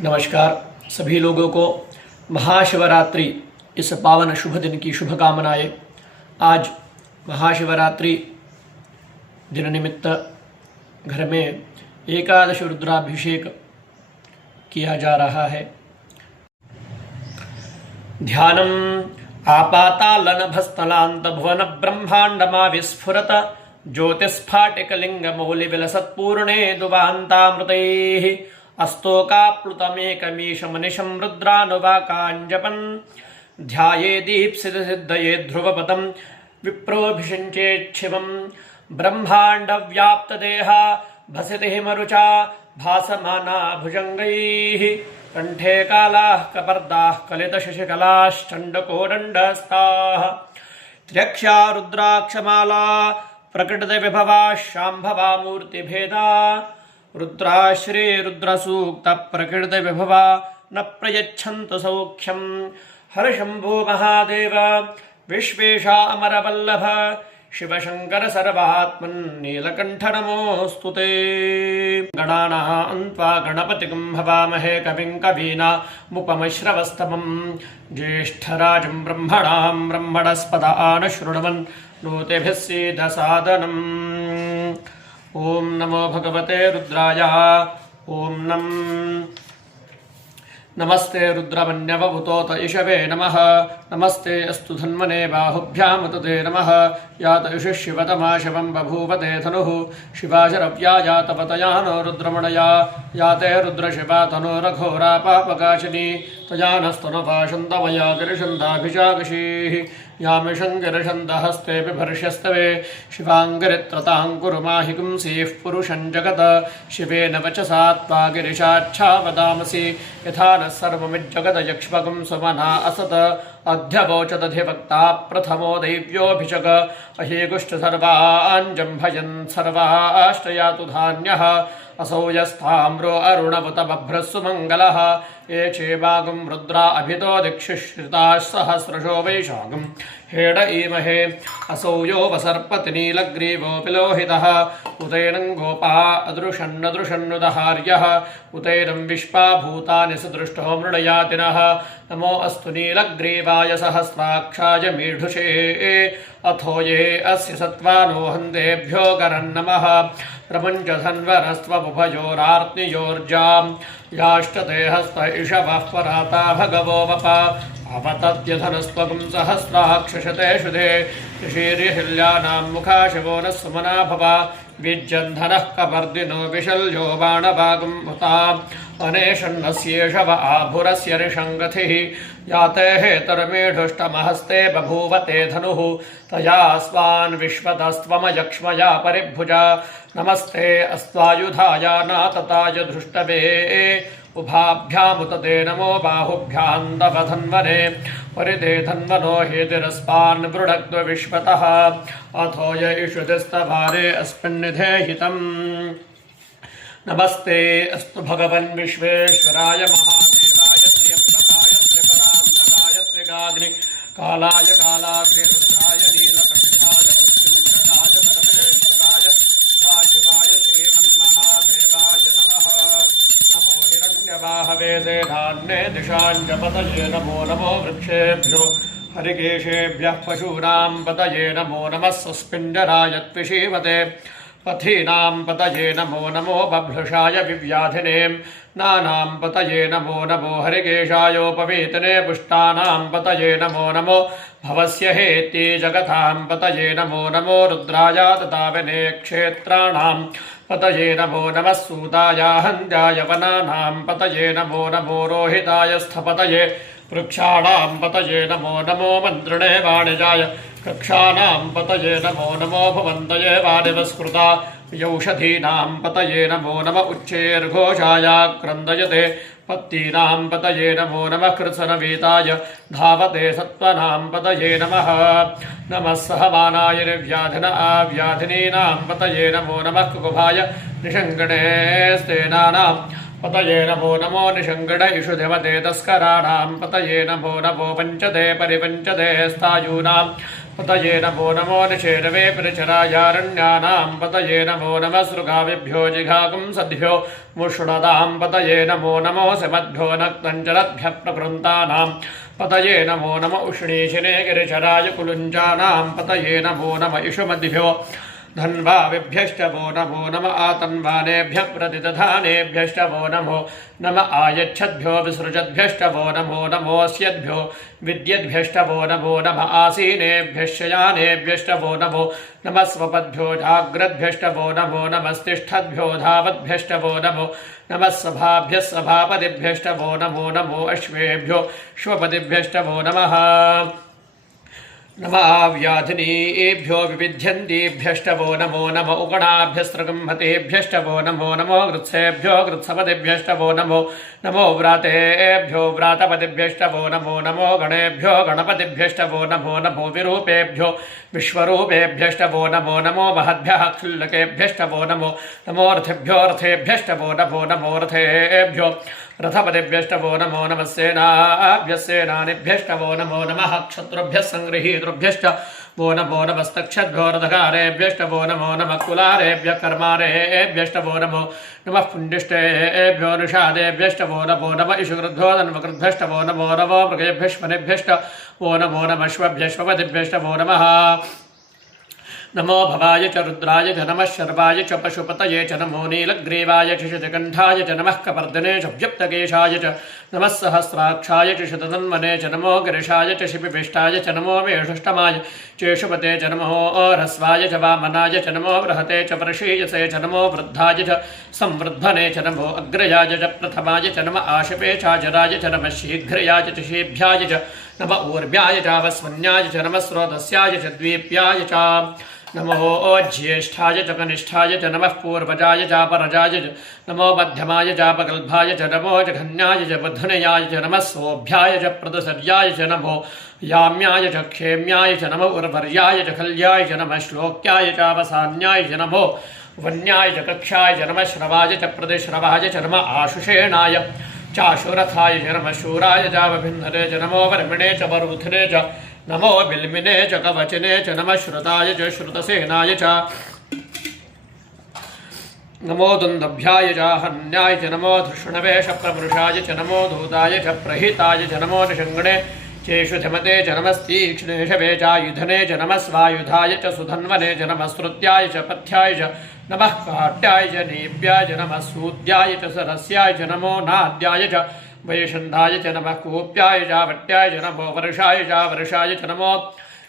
नमस्कार सभी लोगों को महाशिवरात्रि इस पावन शुभ दिन की शुभकामनाएं। आज महाशिवरात्रि दिन निमित्त घर में एकादश रुद्राभिषेक किया जा रहा है। ध्यानम् आपातालनभस्थलान्त भुवन ब्रह्मांडमा विस्फुरत ज्योतिस्फाटिकलिंगमौलिविलसत्पूर्णे दुवान्तामृतैः अस्तोकाप्लुतमेकमीशमनिशं रुद्रानुवाकाञ्जपन् ध्यायेदीप्सितसिद्धये ध्रुवपदं विप्रोऽभिषिञ्चेच्छिवं ब्रह्माण्डव्याप्तदेहा भसितिः मरुचा भासमाना भुजङ्गैः कण्ठे कालाः कपर्दाः कलितशशिकलाश्चण्डकोदण्डहस्ताः त्र्यक्षा रुद्राक्षमाला प्रकटितविभवा शाम्भवा मूर्तिभेदा रुद्राश्री रुद्रसूक्त प्रकृत विभवा न प्रयच्छन्तु सौख्यं हरशंभो महादेव विश्वेशा अमरवल्लभ शिवशंकर सर्वात्मन् नीलकण्ठ नमोऽस्तु ते। गणानां त्वा गणपतिं भवामहे कविं कवीनामुपमश्रवस्तमं ज्येष्ठराजं ब्रह्मणां ब्रह्मणस्पद आनशृण्वन् नोतिभिः सीदसादनम्। ओम नमो भगवते रुद्राय। ओम नमस्ते रुद्रमन्यवभूतोत इषवे नमः। नमस्ते अस्तु धन्वने बाहुभ्यां तते नमः। यात इषः शिवतमा शिवं बभूवते धनुः शिवाशरव्या यातपतया नो रुद्रमणया याते रुद्रशिवा तनोरघोरा पापकाशिनी तया नस्तनुपाशन्तमया गिरिशन्दाभिषाकशीः यामिषं गिरिशन्दहस्ते बिभर्ष्यस्तवे शिवाङ्गिरित्रतां कुरु माहि पुंसीः पुरुषं जगत् शिवेन वचसा त्वा गिरिशाच्छा वदामसि यथा नः सर्वमिज्जगदयक्ष्मकं सुमना असत् अध्यवोचदधिवक्ता प्रथमो दैव्योऽभिषक अहेगुश्च सर्वाञ्जम्भयन् सर्वाश्रयातु धान्यः असौ यस्थाम्रो अरुणवत बभ्रस्सु मङ्गलः ये चेवागं रुद्रा अभितो दिक्षुश्रिताः सहस्रशो वैशाखं हेड ईमहे असौ यो वसर्पति नीलग्रीवोऽपि लोहितः उतैनं गोपा अदृशन्नदृशन्नुदहार्यः उतैनं विश्वा भूतानि सदृष्टो मृडयातिनः नमो अस्तु नीलग्रीवाय सहस्राक्षाय मीढुषे अथो ये अस्य सत्त्वानो हन्तेभ्यो करन्नमः प्रपञ्चधन्वरस्त्वमुभयोरार्त्नियोर्जां याष्टते हस्त इषवः पराता भगवो वप अपतद्यधनस्त्वं सहस्राक्षशते शुधे ऋषिर्हिल्यानां मुखा शिवो नः सुमना भव विज्जन्धनः कपर्दिनो विशल्यो बाणभागं मुताम् अनेषन्नस्येषव आभुरस्य ऋषङ्गथिः याते हेतरमेढुष्टमहस्ते बभूवते धनुः तया स्वान् विश्वतस्त्वमयक्ष्मया परिभुजा नमस्ते अस्त्वायुधाय नातताय धृष्टवे उभाभ्यामुतते नमो बाहुभ्यां तव धन्वने परिते धन्वनो हेतिरस्मान् वृणक्त्व विश्वतः अथो य इषुतिस्तभारे अस्मिन्निधेहितम्। नमस्ते अस्तु भगवन् विश्वेश्वराय महादेवाय त्र्यम्बकाय त्रिपुरान्तकाय त्रिगाग्नि कालाय कालाग्नि रुद्राय नीलकण्ठाय मृत्युञ्जयाय सर्वेश्वराय सदाशिवाय श्रीमन्महादेवाय नमः। नमो हिरण्यवाहवे सेनान्ये दिशाञ्जपतये नमो नमो वृक्षेभ्यो हरिकेशेभ्यः पशूनां पतये नमो नमः सस्पिञ्जराय त्विषीमते पथीनां पतये नमो नमो बभ्लषाय विव्याधिने नानां पतये नमो नमो हरिकेशायोपवीतने पुष्टानां पतये नमो नमो भवस्य हेत्ये जगतां पतये नमो नमो रुद्राय ततावने क्षेत्राणां पतये नमो नमः सूताय हन्त्याय वनानां पतये नमो नमो रोहिताय स्थपतये वृक्षाणां पतये नमो नमो मन्त्रिणे वाणिजाय कक्षानां पतये नमो नमो भवन्तये वाणिवस्कृता यौषधीनां पतये नमो नम उच्चैर्घोषाय क्रन्दयते पत्तीनां पतये नमो नमः कृत्सनवीताय धावते सत्त्वनां पतये नमः नमः सहमानाय निर्व्याधिन आव्याधिनीनां पतये नमो नमः कुकुभाय निषङ्गणे स्तेनानां पतये नमो नमो निषङ्गण इषुधिमते तस्कराणां पतये नमो नमो पञ्चदे परिपञ्चदे स्थायूनां पतये नमो नमो निषेणवे परिचरायारण्यानां पतये नमो नमः सृगाविभ्यो जिघागुं सद्भ्यो मुष्णदां पतये नमो नमो समद्भ्यो नक्तञ्जलद्भ्यः प्रकृन्तानां पतये नमो नम उष्णीशिने गिरिचराय कुलुञ्जानां पतये नमो नम इषुमद्भ्यो धन्वाविभ्यश्च वो नमो नम आतन्वानेभ्यः प्रतिदधानेभ्यश्च वो नमो नम आयच्छद्भ्यो विसृजद्भ्यश्च वो नमो नमोऽस्यद्भ्यो विद्यद्भ्यश्च वो नमो नम आसीनेभ्यश्च यानेभ्यश्च वो नमो नमः स्वपद्भ्यो जाग्रद्भ्यश्च वो नमो नमस्तिष्ठद्भ्यो धावद्भ्यश्च वो नमो नमः सभाभ्यः सभापतिभ्यश्च वो नमो नमो अश्वेभ्यो श्वपतिभ्यश्च वो नमः नमः व्याधिनीभ्यो विविध्यन्तीभ्यश्च वो नमो नम उगणाभ्यस्त्रगम्हतेभ्यश्च वो नमो नमो गृत्सेभ्यो गृत्सपतिभ्यश्च वो नमो नमो व्रातेभ्यो व्रातपतिभ्यश्च वो नमो नमो गणेभ्यो गणपतिभ्यश्च वो नमो नमो विरूपेभ्यो विश्वरूपेभ्यश्च वो नमो नमो महद्भ्यः क्षुल्लकेभ्यश्च वो नमो नमोऽर्थेभ्यो रथेभ्यश्च वो नमो नमो रथेभ्यो रथपतिभ्यश्च वो नमो नमः सेनाभ्यः सेनानिभ्यश्च वो नमो नमः क्षत्रुभ्यः संगृहीतृभ्यश्च वो नमो नमस्तक्षद्भ्यो रथकारेभ्यश्च वो नमो नमः कुलारेभ्यः कर्मारेभ्यश्च वो नमो नमः पुण्डिष्टेभ्यो निषादेभ्यश्च वो नमो नमः इषुकृद्भ्यो धन्वकृद्भ्यश्च वो नमो नमो मृगेभ्यश्वनेभ्यश्च वो नमो नमः श्वभ्यश्वपतिभ्यश्च वो नमः नमो भवाय च रुद्राय च नमः शर्वाय च पशुपतये च नमो नीलग्रीवाय च शतकण्ठाय च नमः कपर्दने च व्यप्तकेशाय च नमः सहस्राक्षाय च शततन्मने च नमो गिरिशाय च शिपिपिष्टाय च नमो वेषुष्टमाय चेषुपते च नमो ह्रस्वाय च वामनाय च नमो बृहते च परशीयसे च नमो वृद्धाय च संवृद्धने च नमो अग्रयाय च प्रथमाय च नमः आशपेशाचराय च नमः शीघ्रयाय च शीभ्याय च नमः ऊर्व्याय च वस्वन्याय च नमः स्रोतस्याय च द्वीप्याय च नमो ज्येष्ठाय च कनिष्ठाय च नमः पूर्वजाय चापरजाय च नमो मध्यमाय चापगल्भाय च नमो जघन्याय च बुधनयाय च नमः सोभ्याय च प्रदसर्याय च नमो याम्याय च क्षेम्याय च नमो उर्वर्याय च खल्याय च नमः श्लोक्याय चावसान्याय च नमो वन्याय च कक्षाय च नमः श्रवाय च प्रतिश्रवाय च नमः आशुषेणाय चाशुरथाय च नमः शूराय चावभिन्धने च नमो वर्मिणे च वरूथिने च नमो बिल्मिने च कवचने च नमः श्रुताय च श्रुतसेनाय च नमो दुन्दभ्याय च हन्याय च नमो धृष्णवेशप्रमृषाय च नमो धूताय च प्रहिताय च नमो निषङ्गणे चेषुधिमते च नमस्तीक्ष्णेशवे चायुधने च नमः स्वायुधाय च सुधन्वने च नमः श्रुत्याय च पथ्याय च नमः काट्याय च नीप्याय च नमः सूद्याय च सरस्याय च नमो नाद्याय च वैशन्धाय च नमः कूप्याय च वट्याय च नमो वर्षाय च वर्षाय च नमो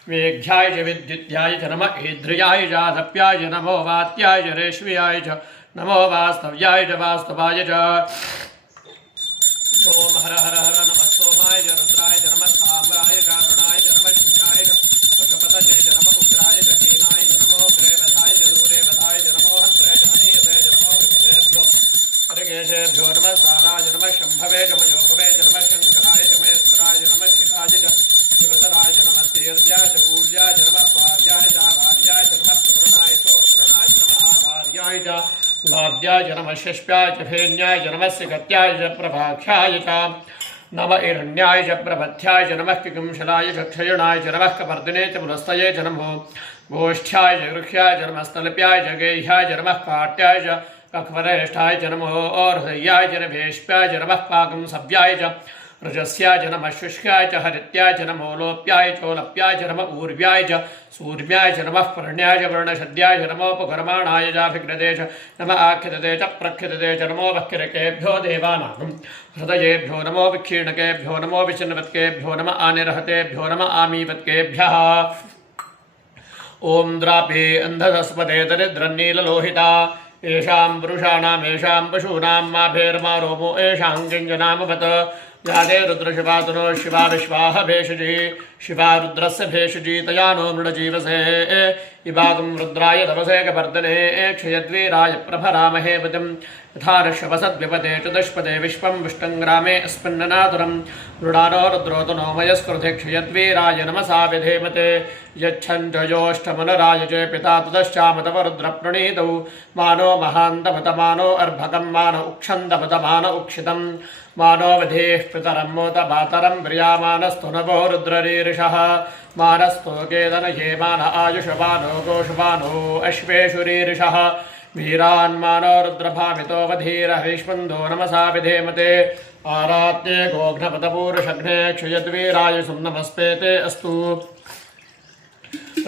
वेघ्याय च विद्युत्याय च नमः ईद्रियाय च धप्याय च नमो वात्याय च रेष्म्याय च नमो वास्तव्याय च वास्तवाय च ओम हर हर हर नमः सोमाय च रुद्राय च नमः साम्राय च अरुणाय च नमः शङ्कराय च पशुपतये च नमः उग्राय च कीनाय च नमो ग्रेवधाय च दूरेवधाय च नमो हन्त्रे च हनीयते च नमो वृक्षेभ्यो हरिकेशेभ्यो नमः साराय च नमः शम्भवे च मयोगवे च नमः शङ्कराय च महेश्वराय च नमः शिवाय च शिवतराय च नमः तीर्त्याय च पूज्याय च नमः पार्याय च आभार्याय च नमः पुत्रणाय च नमः आधार्याय च लाभ्याय च नमः शष्प्याय च फेन्याय च नमः सिगत्याय च प्रभाख्याय च नमः हिरण्याय च प्रभथ्याय च नमः किकुंशलाय च क्षयणाय च नमः कपर्दिने च पुलस्तये च नमो गोष्ठ्याय च गृह्याय च नमः स्तल्प्याय च गेह्याय च नमः काट्याय च कक्वरेष्ठाय च नमो हृदयाय च नभेष्प्याय च नमः पाकं सव्याय च रजस्याय च नमः शुष्काय च हरित्याय च नमो लोप्याय चोलप्याय च नमः ऊर्व्याय च सूर्व्याय च नमः पर्ण्याय च वर्णशद्याय च नमोपकर्माणाय चाभिकृते च नमः आख्यते च प्रख्यते च नमो वक्किरकेभ्यो देवानां हृदयेभ्यो नमो विक्षीणकेभ्यो नमो विचिन्वत्केभ्यो नमः आनिर्हतेभ्यो नमः आमीवत्केभ्यः ॐ द्रापे अन्धस्पदे दरिद्रन्नीललोहिता येषां पुरुषाणाम् येषां पशूनां माभेर्मा रोमो येषां किञ्जनामवत् यादे रुद्रशिवातुनो शिवा विश्वाह भेषजी शिवा रुद्रस्य भेषजी तया नो मृडजीवसे इवागं रुद्राय तपसे कपर्दने क्षयद्वीराय प्रभरामहे पतिं यथा ऋषभसद्विपदे चतुष्पदे विश्वं विष्टङ्ग्रामे अस्मिन्ननातुरं मृडानो रुद्रोतु नो मयस्कृते क्षयद्वीराय नमसा विधेमते यच्छञ्जयोष्टमनराय च पिता ततश्चामतवरुद्रप्रणीतौ मानो महान्तमतमानो अर्भकं मानो उक्षन्दमतमान उक्षितं मानो वधेः पितरं मोतमातरं प्रियामानस्तु नभो रुद्ररीरिषः मानस्तो केदनये मान आयुषमानो गोषमानो अश्वेषुरीरिषः वीरान्मानो रुद्रभामितो वधीरहैष्मन्दो नमसा विधेमते आरात्ये गोघ्नपतपूरुषघ्ने क्षयद्वीराय नमस्ते अस्तु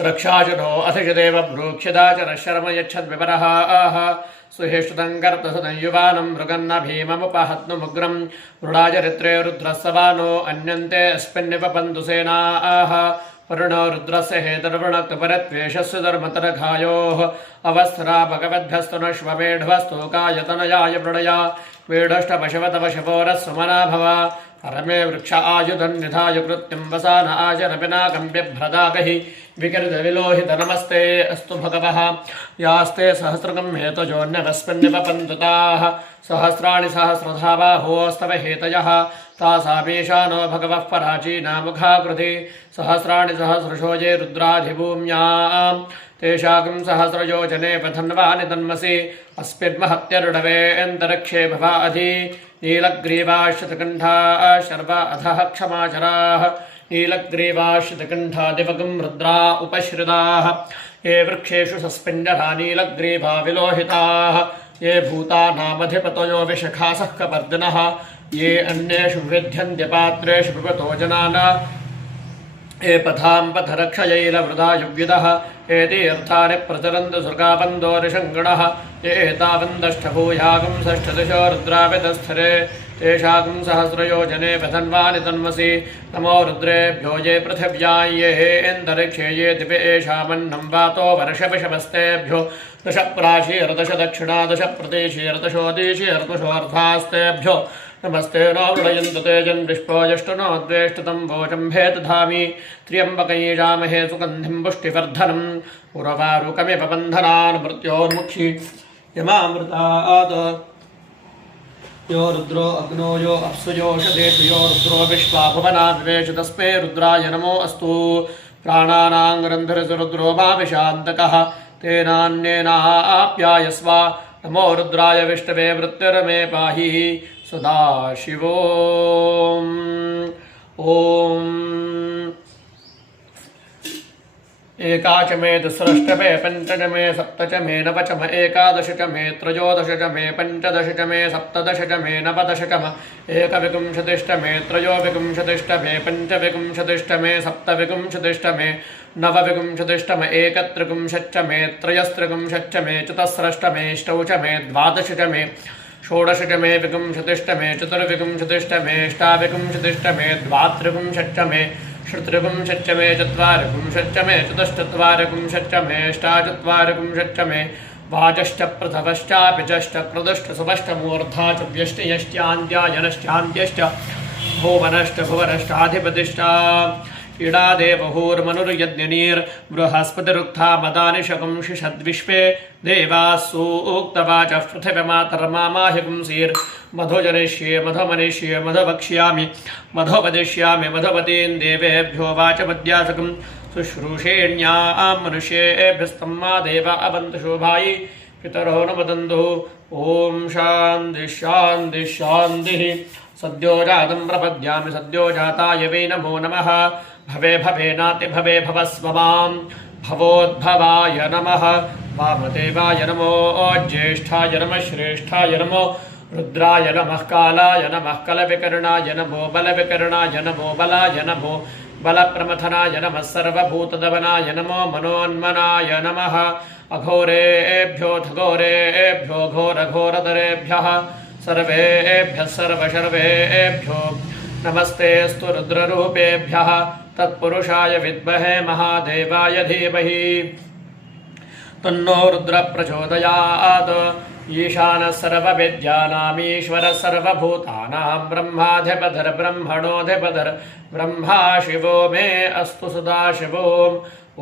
रक्षाजुनो अथिषदेव भ्रूक्षिदा च शर्म यच्छद्विपरः आह सुहेष्टुतं कर्तसुतं युवानं मृगन्न भीममुपहत्नुमुग्रं मृडाचरित्रे रुद्रस्सवानो अन्यन्ते अस्मिन्निपपन्तु सेनाः वरुणो रुद्रस्य हेतर्वणक्तपरत्वेषस्य धर्मतरघायोः अवस्थरा भगवद्भ्यस्तु नश्वमेढ्वस्तु कायतनयाय प्रणया वेढष्टपशवतपशपोरस्वमना भव परमे वृक्ष आयुधन्निधाय कृत्यं वसान आचरपिनाकम्प्यभ्रदाकहि विकृतविलोहित नमस्ते अस्तु भगवः यास्ते सहस्रकं हेतजोऽन्यवस्मिन्निपपन्तुताः सहस्राणि सहस्रधा बाहोस्तव हेतयः तासामीशानो भगवः पराचीनामुखाकृति सहस्राणि सहस्रशो ये रुद्राधिभूम्यां तेषाकं सहस्रयोजने पथन्वानि तन्मसि अस्मिन्महत्यरुडवेऽन्तरिक्षे भवा अधि नीलग्रीवाश्रितकण्ठा शर्वा अधः क्षमाचराः नीलग्रीवाश्रितकण्ठादिवगं रुद्रा उपश्रिताः ये वृक्षेषु सस्पिञ्जरा नीलग्रीवा विलोहिताः ये भूतानामधिपतयो विशखासः कपर्दिनः ये अन्येषु विध्यन्त्यपात्रेषु पिबतो जनान ये पथां पथरक्षयैरवृथा युग्यतः ये तीर्थानि प्रचरन्तु सुर्गापन्दोरिषङ्गणः ये एतावन्दष्टभूयागं षष्ठदशो रुद्रावितस्थरे तेषाकं सहस्रयोजने पथन्वानि तन्मसि नमो रुद्रेभ्यो ये पृथिव्या ये अन्तरिक्षे ये दिवे येषामन्नं वातो वर्षविषमस्तेभ्यो दश प्राचीर्दश दक्षिणा दश प्रदेशीर्दशोदीशीर्दशोऽर्धास्तेभ्यो नमस्ते नो वृणयन्तु तेजन् विष्पो यष्टुनो द्वेष्टतं वोचं भेदधामि त्र्यम्बकैजामहे सुगन्धिं पुष्टिवर्धनम् उर्वारुकमिव बन्धनान् मृत्योर्मुक्षि यमामृतात् यो रुद्रो अग्नो यो अप्सु योषधेषु यो रुद्रो विश्वा भुवना विवेश तस्मै रुद्राय नमो अस्तु प्राणानां रन्ध्रसु रुद्रो मा विशान्तकः तेनान्येनाप्यायस्व नमो रुद्राय विष्णवे मृत्युर्मे पाहि सदाशिवो ॐ एकाच मे दुस्रष्ट मे पंचच मे सप्तच मे नवच म एकादश च मे त्रयोदश च मे पंचदश च मे सप्तदश च मे नवदश च म एकविंशतिष्ठ मे त्रयोविंशतिष्ठ मे पंचविंशतिष्ठ मे सप्तविंशतिष्ठ मे नवविंशतिष्ठ म एकत्रिंशच्च मे त्रयस्त्रिंशच्च मे चतस्रष्ट मे अष्टौ च मे द्वादश च मे षोडश च मे विंशतिष्ठ मे चतुर्विंशतिष्ठ मे अष्टाविंशतिष्ठ मे द्वात्रिंशच्च मे षट्त्रिंशच्च मे चत्वारिंशच्च मे चतुश्चत्वारिंशच्च मे अष्टाचत्वारिंशच्च मे वाचश्च प्रथमश्चापि चश्च प्रदुष्ट सुपष्ट मूर्धा च व्यष्टयश्चान्त्यायनश्चान्त्यश्च भुवनश्च भुवनश्चाधिपतिश्च इडादेवहूर्मनुर्यज्ञनीर्बृहस्पतिरुक्था मदानिशकं शिषद्विश्वे देवासूक्तवाचः पृथिव्यमातर्मामाहिपुंसीर् मधुजनिष्ये मधुमनिष्ये मधुवक्ष्यामि मधुपदिष्यामि मधुपतीं देवेभ्यो वाचमद्यासकं शुश्रूषेण्यां मनुष्येभ्यस्तं मा देवा अवन्तु शोभायै पितरो न वदन्तु ॐ शान्तिः शान्तिः शान्तिः सद्यो जातं प्रपद्यामि सद्यो जाताय वै नमो नमः भवे भवेनाति भवे भवस्व मां भवोद्भवाय नमः वामदेवाय नमो ज्येष्ठाय नमः श्रेष्ठाय नमो रुद्राय नमः कालाय नमः कलविकर्णाय नमो बलविकर्णाय नमो बलाय नमो बलप्रमथनाय नमः सर्वभूतदवनाय नमो मनोन्मनाय नमः अघोरेभ्यो घोरेभ्यो घोरघोरतरेभ्यः सर्वेभ्यः सर्वशर्वेभ्यो नमस्तेऽस्तु रुद्ररूपेभ्यः तत्पुरुषाय विद्महे महादेवाय धीमहि तन्नो रुद्र प्रचोदयात् ईशानः सर्वविद्यानामीश्वरः सर्वभूतानां ब्रह्माधिपतिर्ब्रह्मणोऽधिपतिर् ब्रह्मा शिवो मे अस्तु सदाशिवो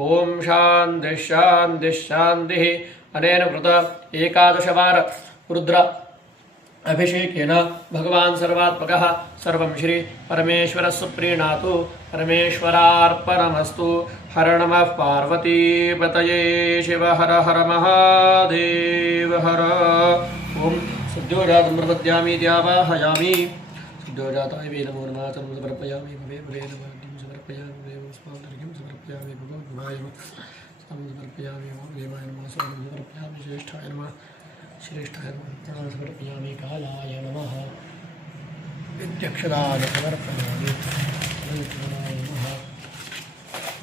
ॐ शान्तिः शान्तिः शान्तिः अनेन कृत एकादशवार रुद्र अभिषेकेन भगवान् सर्वात्मकः सर्वं श्री परमेश्वरः सुप्रीणातु परमेश्वरार्पणमस्तु। हर नमः पार्वतीपतये शिव हर हर महादेव हर। ओम सद्योजातं प्रपद्यामि द्यावाहयामि सद्योजाताय वे नमो नमः तं समर्पयामि भवे भवे नमः समर्पयामि भवे स्मार्गं समर्पयामि भगवद्गुणाय नमः समर्पयामि देवाय नमः समर्पयामि श्रेष्ठाय नमः श्रेष्ठाय नमः समर्पयामि कालाय नमः विद्यक्षराय समर्पयामि नमः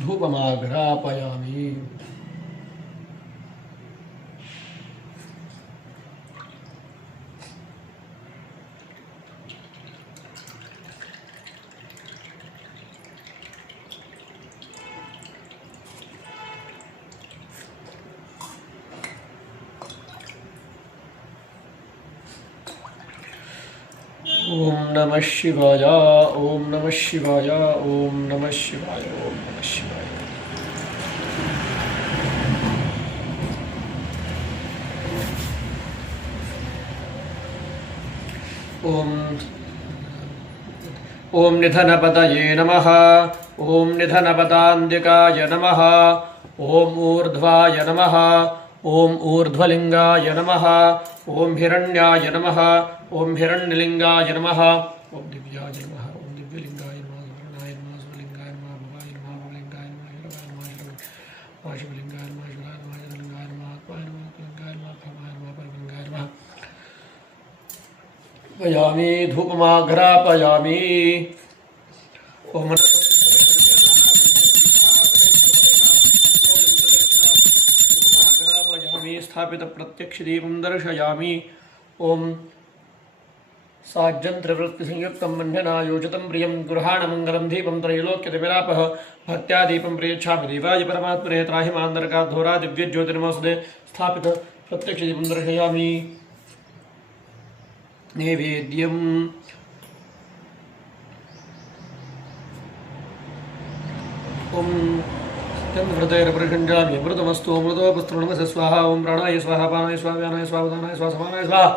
धूपमाग्रापयामि। ओम नमः शिवाय ओम नमः शिवाय ओम नमः शिवाय ओम नमः शिवाय। ओम ओम निधनपतये नमः ओम निधनपदान्तिकाय नमः ओम ऊर्ध्वाय नमः ओम ऊर्ध्वलिंगाय नमः ओम हिरण्याय नमः ओम हिरण्यलिंगाय नमः ओम दिव्याय नमः ओम दिव्यलिंगाय नमः वर्णाय नमः शिवलिंगाय नमः भवाय नमः भवलिंगाय नमः हिरवाय नमः शिवलिंगाय नमः शिवाय नमः शिवलिंगाय नमः आत्माय नमः लिंगाय नमः भवाय नमः परलिंगाय नमः पयामि धूपमाघ्रापयामि। ओम स्थापित प्रत्यक्ष दीपं दर्शयामि। ओम साज्जं त्रिवृत्ति संयुक्तं मन्यनायोजितं प्रियं गृहाण मंगलं दीपं त्रैलोक्यतिमिरापः भक्त्या दीपं प्रयच्छामि देवाय परमात्मने त्राहि मान्दर्गाद्धोरा दिव्य ज्योतिर्मोसदे स्थापित प्रत्यक्ष दीपं दर्शयामि। नैवेद्यम् ओम चंद्रवृतैरपरिषञ्जामि अमृतमस्तु अमृतोपस्तृणमस्य स्वाहा ओम प्राणाय स्वाहा पानाय स्वाहा व्यानाय स्वाहा उदानाय स्वाहा समानाय स्वाहा।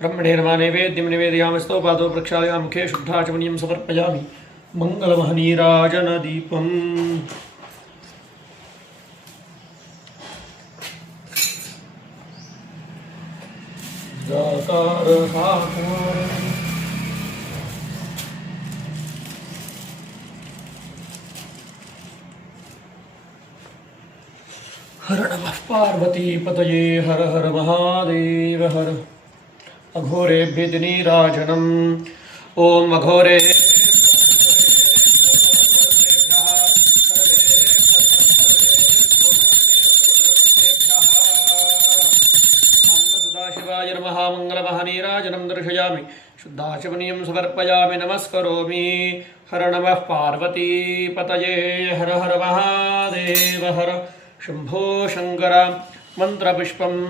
ब्रह्मणे नमः नैवेद्यं निवेदयामि स्तोपादो प्रक्षालयामि मुखे शुद्धाचमनीयं समर्पयामि मङ्गलमहनीराजनदीपम्। हर नमः पार्वतीपतये हर हर महादेव हर। अघोरेभ्य दिनीराजनम् ओम अघोरे सदाशिवाय नमः मंगलमहनीराजनं दर्शयामि शुद्धाचमनीयं समर्पयामि नमस्करोमि। हर नमः पार्वतीपतये हर हर महादेव हर। शंभो शंकर मंत्रपुष्पम्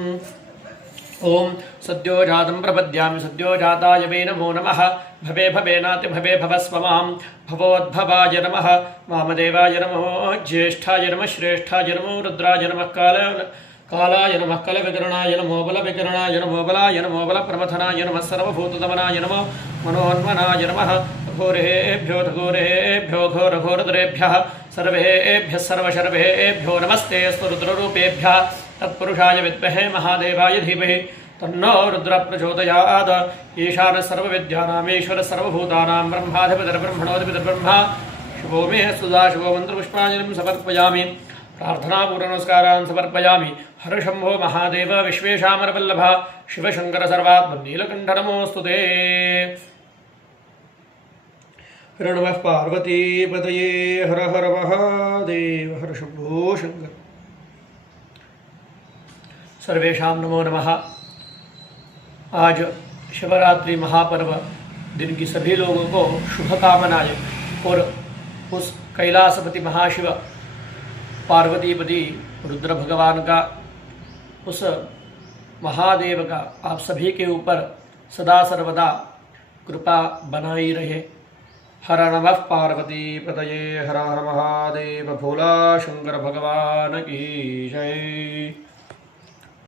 ओम सद्योजातं प्रपद्यामि सद्योजाताय वे नमो नमः भवे भवेनाति भवे भवस्व मां भवोद्भवाय नमः वामदेवाय नमो ज्येष्ठाय नमः श्रेष्ठाय नमो रुद्राय नमः कालाय नमः कलविकरणाय नमो बलविकरणाय नमो बलाय नमो बलप्रमथनाय नमः सर्वभूतदमनाय नमो मनोन्मनाय नमः। घोरेभ्यो घोरेभ्यो घोरघोरतरेभ्यः सर्वेभ्यः सर्वशर्वेभ्यो नमस्ते रुद्ररूपेभ्यः तत्पुरुषाय विद्महे महादेवाय धीमहि तन्नो रुद्र प्रचोदयात्। ईशानः सर्वविद्यानामीश्वर सर्वभूतानां ब्रह्माधिपतिर्ब्रह्मणोऽधिपतिर्ब्रह्मा शुभो मे सुधा शुभो मन्त्रपुष्पाञ्जलिं समर्पयामि प्रार्थनापूर्णनमस्कारान् समर्पयामि। हर शंभो महादेव विश्वेशामरवल्लभ शिवशंकर सर्वात्मनीलकण्ठ नमोऽस्तु ते। हर नमः पार्वतीपतये हर हर महादेव हर शंभो शंकर। सर्वेषां नमो नमः। आज शिवरात्रि महापर्व दिन की सभी लोगों को शुभकामनाएं और उस कैलासपति महाशिव पार्वतीपति रुद्र भगवान का उस महादेव का आप सभी के ऊपर सदा सर्वदा कृपा बनाई रहे। हर नमः पार्वतीपतये हर हर महादेव भोला शंकर भगवान की जय।